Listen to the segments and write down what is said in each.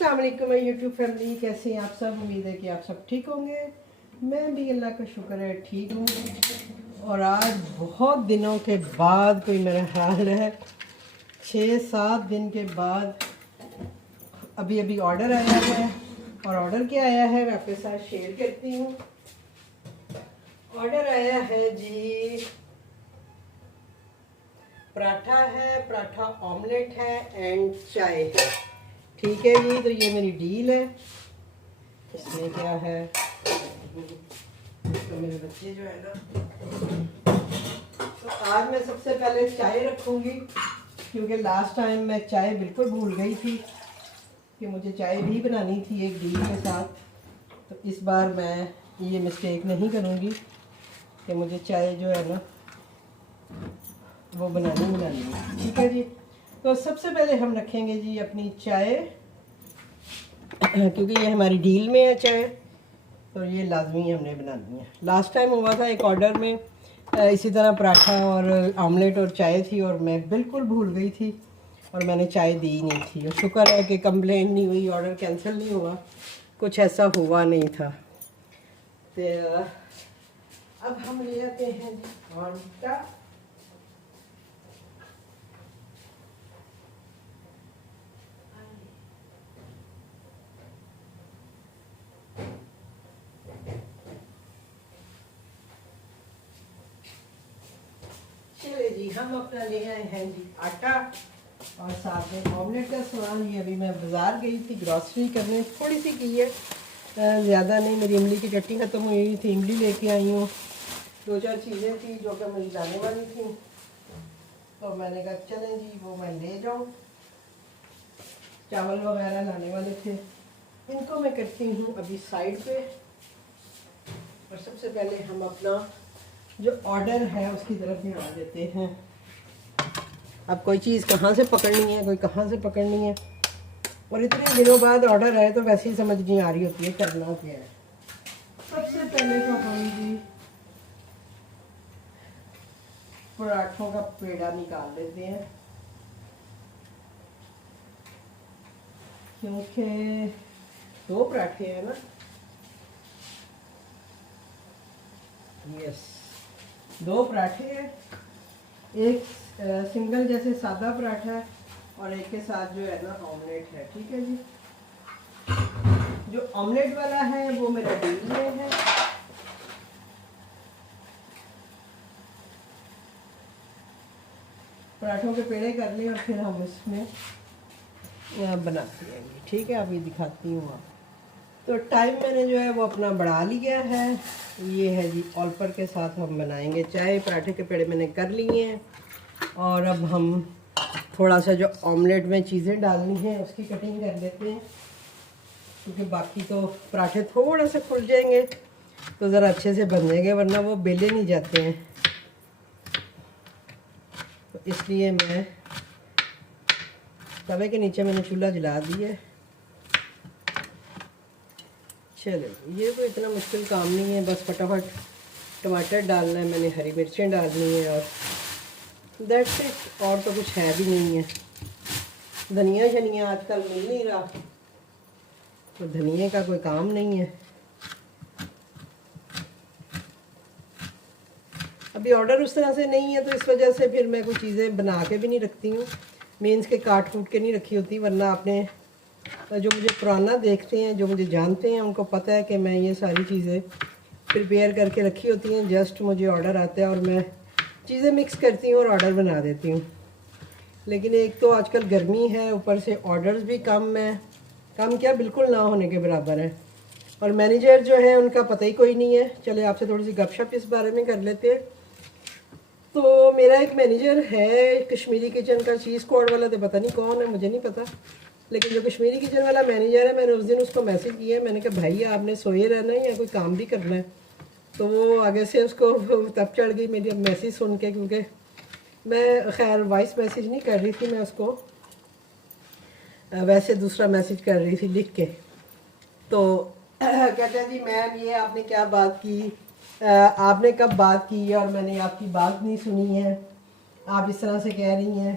अस्सलाम वालेकुम YouTube family, कैसे हैं आप सब। उम्मीद है कि आप सब ठीक होंगे। मैं भी अल्लाह का शुक्र है ठीक हूँ। और आज बहुत दिनों के बाद, कोई मेरा ख्याल है 6-7 दिन के बाद अभी अभी ऑर्डर आया है। और ऑर्डर क्या आया है मैं आपके साथ शेयर करती हूँ। ऑर्डर आया है जी, पराठा है, पराठा ऑमलेट है एंड चाय है। ठीक है जी, तो ये मेरी डील है। इसमें क्या है, तो मेरे बच्चे जो है ना, तो आज मैं सबसे पहले चाय रखूँगी, क्योंकि लास्ट टाइम मैं चाय बिल्कुल भूल गई थी कि मुझे चाय भी बनानी थी एक डील के साथ। तो इस बार मैं ये मिस्टेक नहीं करूँगी कि मुझे चाय जो है ना वो बनानी है। ठीक है जी, तो सबसे पहले हम रखेंगे जी अपनी चाय, क्योंकि ये हमारी डील में है चाय, तो ये लाजमी हमने बनानी है। लास्ट टाइम हुआ था एक ऑर्डर में इसी तरह पराठा और आमलेट और चाय थी, और मैं बिल्कुल भूल गई थी और मैंने चाय दी नहीं थी। और शुक्र है कि कंप्लेन नहीं हुई, ऑर्डर कैंसिल नहीं हुआ, कुछ ऐसा हुआ नहीं था। तो अब हम ले आते हैं जी आटा। चले जी, हम अपना ले आए हैं जी आटा, और साथ में ऑमलेट का सामान। ये अभी मैं बाज़ार गई थी ग्रॉसरी करने, थोड़ी सी की है, ज़्यादा नहीं। मेरी इमली की चटनी ख़त्म हुई थी, इमली लेके आई हूँ। 2-4 चीज़ें थी जो कि मुझे लाने वाली थी, तो मैंने कहा चलें जी वो मैं ले जाऊँ। चावल वगैरह लाने वाले थे, इनको मैं करती हूँ अभी साइड पे। और सबसे पहले हम अपना जो ऑर्डर है उसकी तरफ ध्यान देते हैं। अब कोई चीज़ कहाँ से पकड़नी है, कोई कहाँ से पकड़नी है, और इतने दिनों बाद ऑर्डर आए तो वैसे ही समझ नहीं आ रही होती है करना क्या है। सबसे पहले तो हम जी पराठों का पेड़ा निकाल लेते हैं, क्योंकि 2 पराठे हैं ना। यस, 2 पराठे हैं, एक सिंगल जैसे सादा पराठा है और एक के साथ जो है ना ऑमलेट है। ठीक है जी, जो ऑमलेट वाला है वो मेरा डील में है। पराठों के पेड़े कर लिए और फिर हम इसमें बनाते हैं। ठीक है, अभी दिखाती हूँ आप। तो टाइम मैंने जो है वो अपना बढ़ा लिया है। ये है जी ऑलपर के साथ हम बनाएंगे चाय। पराठे के पेड़े मैंने कर लिए हैं, और अब हम थोड़ा सा जो ऑमलेट में चीज़ें डालनी है उसकी कटिंग कर लेते हैं, क्योंकि बाकी तो पराठे थोड़ा सा खुल जाएंगे तो ज़रा अच्छे से बन जाएंगे, वरना वो बेले नहीं जाते हैं। तो इसलिए मैं तवे के नीचे मैंने चूल्हा जला दिया है। चलो, ये तो इतना मुश्किल काम नहीं है, बस फटाफट टमाटर डालना है, मैंने हरी मिर्चें डालनी है और दैट्स इट। और तो कुछ है भी नहीं है। धनिया शनिया आजकल मिल नहीं रहा, तो धनिया का कोई काम नहीं है। अभी ऑर्डर उस तरह से नहीं है, तो इस वजह से फिर मैं कुछ चीज़ें बना के भी नहीं रखती हूँ, मीन्स के काट कूट के नहीं रखी होती। वरना आपने जो मुझे पुराना देखते हैं, जो मुझे जानते हैं, उनको पता है कि मैं ये सारी चीज़ें प्रिपेयर करके रखी होती हैं। जस्ट मुझे ऑर्डर आता है और मैं चीज़ें मिक्स करती हूँ और ऑर्डर बना देती हूँ। लेकिन एक तो आजकल गर्मी है, ऊपर से ऑर्डर्स भी कम है, कम क्या बिल्कुल ना होने के बराबर है। और मैनेजर जो है उनका पता ही कोई नहीं है। चले आपसे थोड़ी सी गपशप इस बारे में कर लेते हैं। तो मेरा एक मैनेजर है कश्मीरी किचन का, चीज़ कोड वाला, तो पता नहीं कौन है, मुझे नहीं पता। लेकिन जो कश्मीरी किचन वाला मैनेजर है, मैंने उस दिन उसको मैसेज किया, मैंने कहा भाई आपने सोए रहना है या कोई काम भी करना है। तो वो आगे से उसको तब चढ़ गई मेरी मैसेज सुन के, क्योंकि मैं खैर वॉइस मैसेज नहीं कर रही थी, मैं उसको वैसे दूसरा मैसेज कर रही थी लिख के। तो कहता जी मैम ये आपने क्या बात की, आपने कब बात की और मैंने आपकी बात नहीं सुनी है, आप इस तरह से कह रही हैं।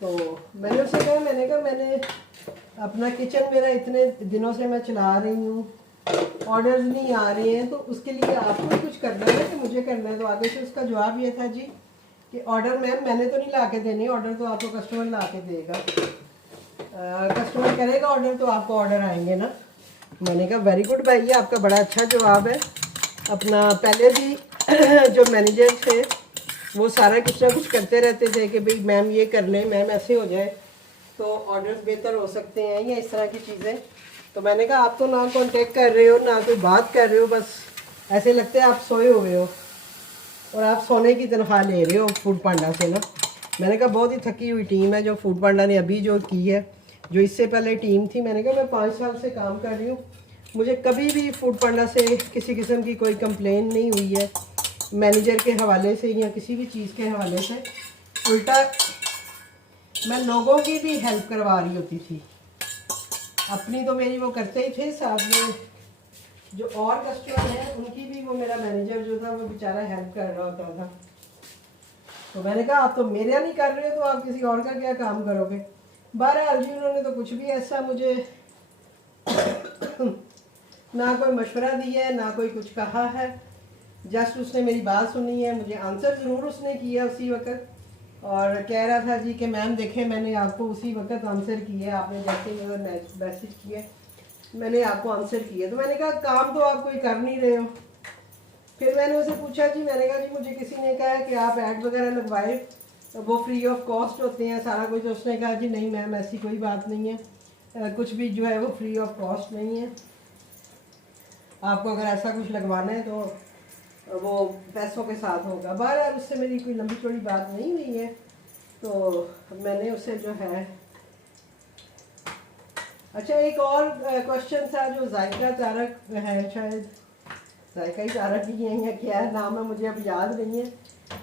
तो मैंने उससे कहा, मैंने अपना किचन मेरा इतने दिनों से मैं चला रही हूँ, ऑर्डर्स नहीं आ रहे हैं, तो उसके लिए आपको भी कुछ करना है कि मुझे करना है। तो आगे से उसका जवाब ये था जी कि ऑर्डर मैम मैंने तो नहीं ला के देने, ऑर्डर तो आपको कस्टमर ला के देगा। कस्टमर करेगा ऑर्डर तो आपको ऑर्डर आएंगे ना। मैंने कहा वेरी गुड भाई, ये आपका बड़ा अच्छा जवाब है। अपना पहले भी जो मैनेजर थे वो सारा कुछ ना कुछ करते रहते थे कि भाई मैम ये कर लें, मैम ऐसे हो जाए तो ऑर्डर्स बेहतर हो सकते हैं या इस तरह की चीज़ें। तो मैंने कहा आप तो ना कांटेक्ट कर रहे हो ना कोई बात कर रहे हो, बस ऐसे लगता है आप सोए हुए हो और आप सोने की तनख्वाह ले रहे हो फूड पांडा से ना। मैंने कहा बहुत ही थकी हुई टीम है जो फूड पांडा ने अभी जो की है, जो इससे पहले टीम थी। मैंने कहा मैं 5 साल से काम कर रही हूँ, मुझे कभी भी फूड पांडा से किसी किस्म की कोई कंप्लेन नहीं हुई है, मैनेजर के हवाले से या किसी भी चीज़ के हवाले से। उल्टा मैं लोगों की भी हेल्प करवा रही होती थी, अपनी तो मेरी वो करते ही थे, साथ में जो और कस्टमर हैं उनकी भी वो मेरा मैनेजर जो था वो बेचारा हेल्प कर रहा होता था। तो मैंने कहा आप तो मेरा नहीं कर रहे हो तो आप किसी और का क्या काम करोगे। बहरहाल जी उन्होंने तो कुछ भी ऐसा मुझे ना कोई मशवरा दिया है ना कोई कुछ कहा है, जस्ट उसने मेरी बात सुनी है। मुझे आंसर ज़रूर उसने किया उसी वक्त, और कह रहा था जी कि मैम देखें मैंने आपको उसी वक्त आंसर किया, आपने जैसे ही मैसेज किया मैंने आपको आंसर किया। तो मैंने कहा काम तो आप कोई कर नहीं रहे हो। फिर मैंने उसे पूछा जी, मैंने कहा जी मुझे किसी ने कहा है कि आप ऐड वगैरह लगवाए तो वो फ्री ऑफ कॉस्ट होते हैं सारा कुछ। तो उसने कहा जी नहीं मैम ऐसी कोई बात नहीं है, कुछ भी जो है वो फ्री ऑफ कॉस्ट नहीं है, आपको अगर ऐसा कुछ लगवाना है तो वो पैसों के साथ होगा। बहरहाल उससे मेरी कोई लंबी चौड़ी बात नहीं हुई है। तो मैंने उसे जो है, अच्छा एक और क्वेश्चन था जो जायका तारक है, शायद जायका ही तारक ही है या क्या है नाम है, मुझे अब याद नहीं है,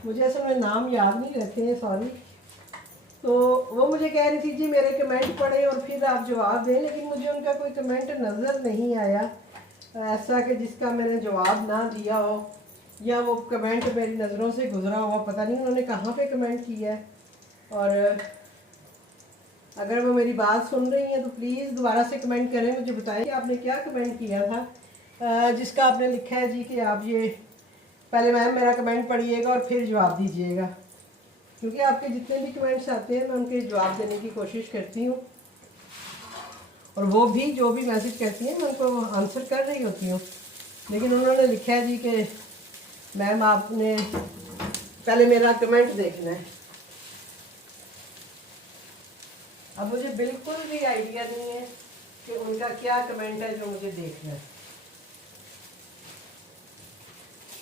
मुझे असल में नाम याद नहीं रहते हैं, सॉरी। तो वो मुझे कह रही थी जी मेरे कमेंट पढ़े और फिर आप जवाब दें, लेकिन मुझे उनका कोई कमेंट नज़र नहीं आया ऐसा कि जिसका मैंने जवाब ना दिया हो, या वो कमेंट मेरी नज़रों से गुजरा हुआ, पता नहीं उन्होंने कहाँ पे कमेंट किया है। और अगर वो मेरी बात सुन रही हैं तो प्लीज़ दोबारा से कमेंट करें, मुझे बताएं कि आपने क्या कमेंट किया था जिसका आपने लिखा है जी कि आप ये पहले मैम मेरा कमेंट पढ़िएगा और फिर जवाब दीजिएगा, क्योंकि आपके जितने भी कमेंट्स आते हैं मैं उनके जवाब देने की कोशिश करती हूँ, और वो भी जो भी मैसेज करती हैं मैं उनको आंसर कर रही होती हूँ। लेकिन उन्होंने लिखा है जी कि मैम आपने पहले मेरा कमेंट देखना है। अब मुझे बिल्कुल भी आइडिया नहीं है कि उनका क्या कमेंट है जो मुझे देखना है।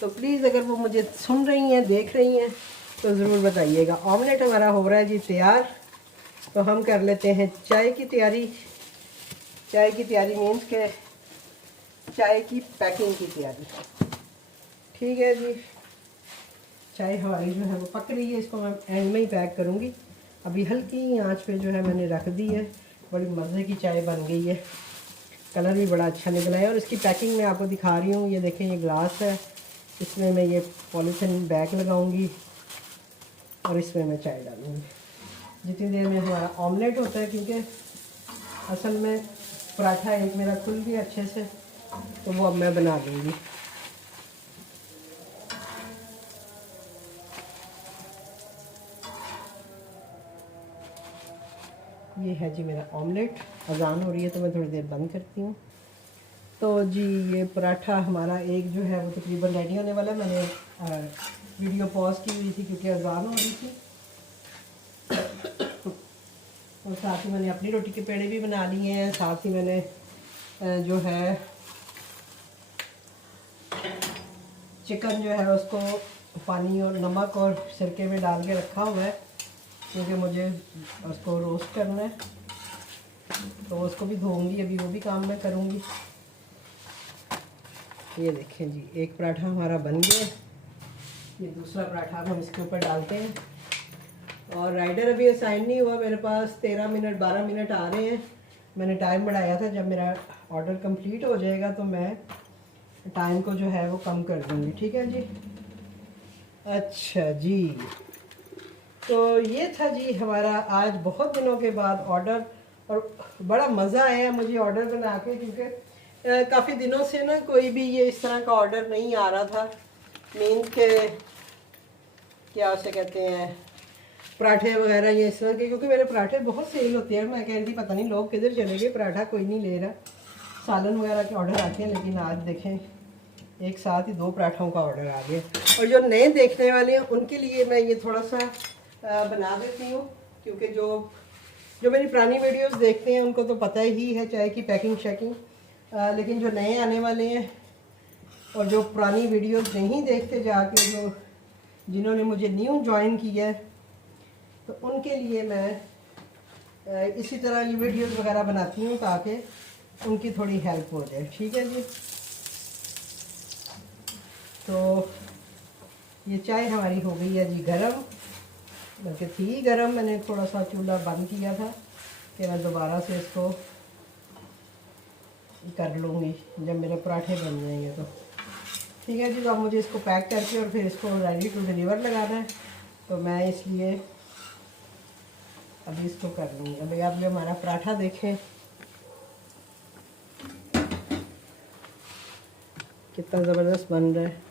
तो प्लीज़ अगर वो मुझे सुन रही हैं देख रही हैं तो ज़रूर बताइएगा। ऑमलेट हमारा हो रहा है जी तैयार, तो हम कर लेते हैं चाय की तैयारी। चाय की तैयारी मीन्स के चाय की पैकिंग की तैयारी। ठीक है जी, चाय हमारी जो है वो पक रही है, इसको मैं एंड में ही पैक करूँगी। अभी हल्की आंच पे जो है मैंने रख दी है, बड़ी मज़े की चाय बन गई है, कलर भी बड़ा अच्छा निकला है। और इसकी पैकिंग मैं आपको दिखा रही हूँ, ये देखें ये ग्लास है, इसमें मैं ये पॉलीथीन बैग लगाऊंगी और इसमें मैं चाय डालूँगी। जितनी देर में हमारा ऑमलेट होता है, क्योंकि असल में पराठा एक मेरा खुल गया अच्छे से, तो वो अब मैं बना दूँगी। ये है जी मेरा ऑमलेट। अजान हो रही है तो मैं थोड़ी देर बंद करती हूँ। तो जी ये पराठा हमारा एक जो है वो तकरीबन रेडी होने वाला है। मैंने वीडियो पॉज की हुई थी क्योंकि अजान हो रही थी, और साथ ही मैंने अपनी रोटी के पेड़े भी बना लिए हैं। साथ ही मैंने जो है चिकन जो है उसको पानी और नमक और सिरके में डाल के रखा हुआ है, क्योंकि मुझे उसको रोस्ट करना है, तो उसको भी धोऊंगी, अभी वो भी काम मैं करूँगी। ये देखें जी एक पराठा हमारा बन गया, ये दूसरा पराठा हम इसके ऊपर डालते हैं। और राइडर अभी असाइन नहीं हुआ मेरे पास, 13 मिनट 12 मिनट आ रहे हैं। मैंने टाइम बढ़ाया था, जब मेरा ऑर्डर कंप्लीट हो जाएगा तो मैं टाइम को जो है वो कम कर दूँगी। ठीक है जी। अच्छा जी, तो ये था जी हमारा आज बहुत दिनों के बाद ऑर्डर, और बड़ा मज़ा आया मुझे ऑर्डर बना के, क्योंकि काफ़ी दिनों से ना कोई भी ये इस तरह का ऑर्डर नहीं आ रहा था। मीन के क्या उसे कहते हैं, पराठे वगैरह ये इस तरह के, क्योंकि मेरे पराठे बहुत सेल होते हैं। मैं कह रही थी पता नहीं लोग किधर चले गए, पराठा कोई नहीं ले रहा। सालन वगैरह के ऑर्डर आते हैं, लेकिन आज देखें एक साथ ही 2 पराठों का ऑर्डर आ गया। और जो नए देखने वाले हैं उनके लिए मैं ये थोड़ा सा बना देती हूँ, क्योंकि जो मेरी पुरानी वीडियोस देखते हैं उनको तो पता ही है चाय की पैकिंग शैकिंग, लेकिन जो नए आने वाले हैं और जो पुरानी वीडियोस नहीं देखते जाके, जिन्होंने मुझे न्यू ज्वाइन किया है, तो उनके लिए मैं इसी तरह ये वीडियोस वगैरह बनाती हूँ ताकि उनकी थोड़ी हेल्प हो जाए। ठीक है जी। तो ये चाय हमारी हो गई है जी गरम, बल्कि थी गरम। मैंने थोड़ा सा चूल्हा बंद किया था कि मैं दोबारा से इसको कर लूँगी जब मेरे पराठे बन जाएंगे तो। ठीक है जी। तो अब मुझे इसको पैक करके और फिर इसको रेडी टू डिलीवर लगाना है, तो मैं इसलिए अभी इसको कर लूँगी। अभी आप जो हमारा पराठा देखें कितना ज़बरदस्त बन रहा है,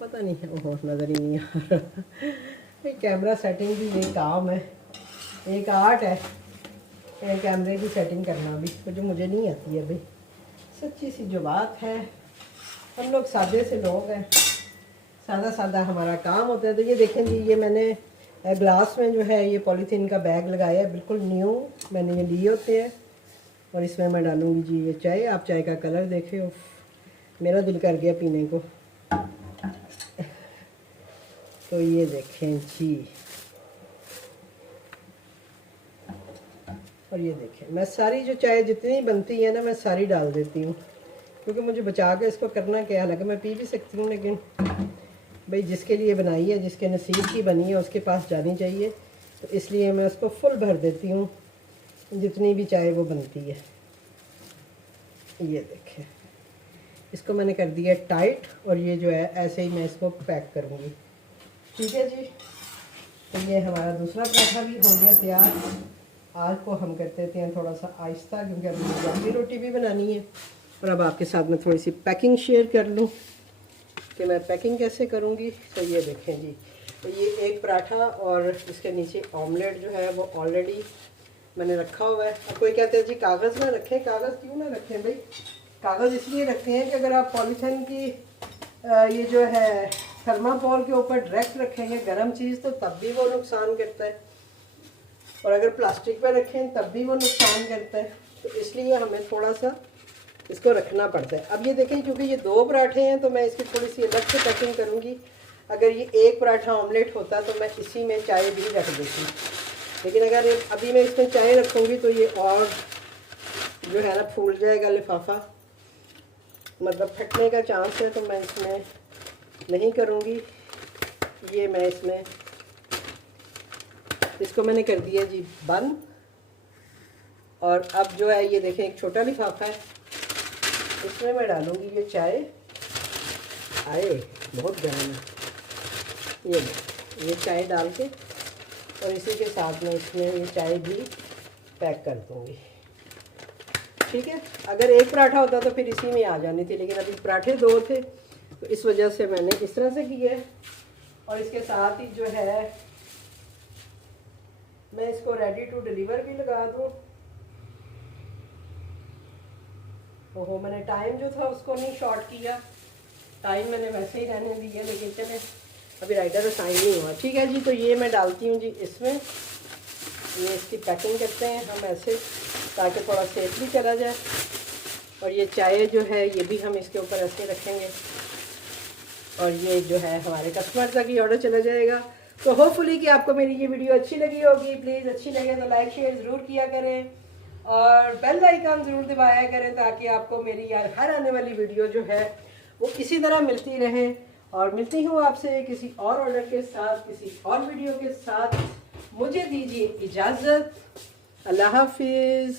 पता नहीं है, ओहो नज़र ही नहीं आ रहा। कैमरा सेटिंग भी एक काम है, एक आर्ट है कैमरे की सेटिंग करना भी, तो जो मुझे नहीं आती है भाई। सच्ची सी जो बात है, हम लोग सादे से लोग हैं, सादा सादा हमारा काम होता है। तो ये देखें जी, ये मैंने ग्लास में जो है ये पॉलीथीन का बैग लगाया है, बिल्कुल न्यू मैंने ये लिए होते हैं। और इसमें मैं डालूँगी जी ये चाय। आप चाय का कलर देखें, उफ मेरा दिल कर गया पीने को। तो ये देखें जी, और ये देखें मैं सारी जो चाय जितनी बनती है ना मैं सारी डाल देती हूँ, क्योंकि मुझे बचा के इसको करना क्या, हालांकि मैं पी भी सकती हूँ, लेकिन भाई जिसके लिए बनाई है, जिसके नसीब की बनी है, उसके पास जानी चाहिए। तो इसलिए मैं उसको फुल भर देती हूँ जितनी भी चाय वो बनती है। ये देखें, इसको मैंने कर दिया टाइट, और ये जो है ऐसे ही मैं इसको पैक करूँगी। ठीक है जी। तो ये हमारा दूसरा पराठा भी हो गया तैयार। आज को हम करते हैं थोड़ा सा आहिस्ता, क्योंकि अभी मुझे अपनी रोटी भी बनानी है। और अब आपके साथ मैं थोड़ी सी पैकिंग शेयर कर लूँ कि मैं पैकिंग कैसे करूँगी। तो ये देखें जी, तो ये एक पराठा और इसके नीचे ऑमलेट जो है वो ऑलरेडी मैंने रखा हुआ है। अब कोई कहते हैं जी कागज़ में रखें, कागज़ क्यों ना रखें भाई, कागज़ इसलिए रखते हैं कि अगर आप पॉलीथीन की ये जो है थर्माकोल के ऊपर डायरेक्ट रखेंगे गर्म चीज़, तो तब भी वो नुकसान करता है, और अगर प्लास्टिक पे रखें तब भी वो नुकसान करता है। तो इसलिए हमें थोड़ा सा इसको रखना पड़ता है। अब ये देखें, क्योंकि ये 2 पराठे हैं तो मैं इसकी थोड़ी सी अलग से पैकिंग करूँगी। अगर ये एक पराठा ऑमलेट होता तो मैं इसी में चाय भी रख देती, लेकिन अगर अभी मैं इसमें चाय रखूँगी तो ये और जो है ना फूल जाएगा लिफाफा, मतलब फटने का चांस है, तो मैं इसमें नहीं करूँगी। ये मैं इसको मैंने कर दिया जी बंद। और अब जो है ये देखें एक छोटा लिफाफा है, इसमें मैं डालूँगी ये चाय। आए बहुत गर्म है, ये चाय डाल के, और इसी के साथ में इसमें ये चाय भी पैक कर दूँगी। ठीक है। अगर एक पराठा होता तो फिर इसी में आ जानी थी, लेकिन अभी पराठे 2 थे तो इस वजह से मैंने इस तरह से किया है। और इसके साथ ही जो है मैं इसको रेडी टू डिलीवर भी लगा दूँ। ओहो मैंने टाइम जो था उसको नहीं शॉर्ट किया, टाइम मैंने वैसे ही रहने दिया, लेकिन चले अभी राइटर असाइन नहीं हुआ। ठीक है जी। तो ये मैं डालती हूँ जी इसमें, ये इसकी पैकिंग करते हैं हम ऐसे ताकि थोड़ा सेफली चला जाए। और ये चाय जो है ये भी हम इसके ऊपर ऐसे रखेंगे, और ये जो है हमारे कस्टमर तक ये ऑर्डर चला जाएगा। तो होपफुली कि आपको मेरी ये वीडियो अच्छी लगी होगी। प्लीज़ अच्छी लगे तो लाइक शेयर ज़रूर किया करें, और बेल आइकन ज़रूर दबाया करें, ताकि आपको मेरी यार हर आने वाली वीडियो जो है वो इसी तरह मिलती रहे। और मिलती हूँ आपसे किसी और ऑर्डर के साथ, किसी और वीडियो के साथ। मुझे दीजिए इजाज़त। अल्लाह हाफिज़।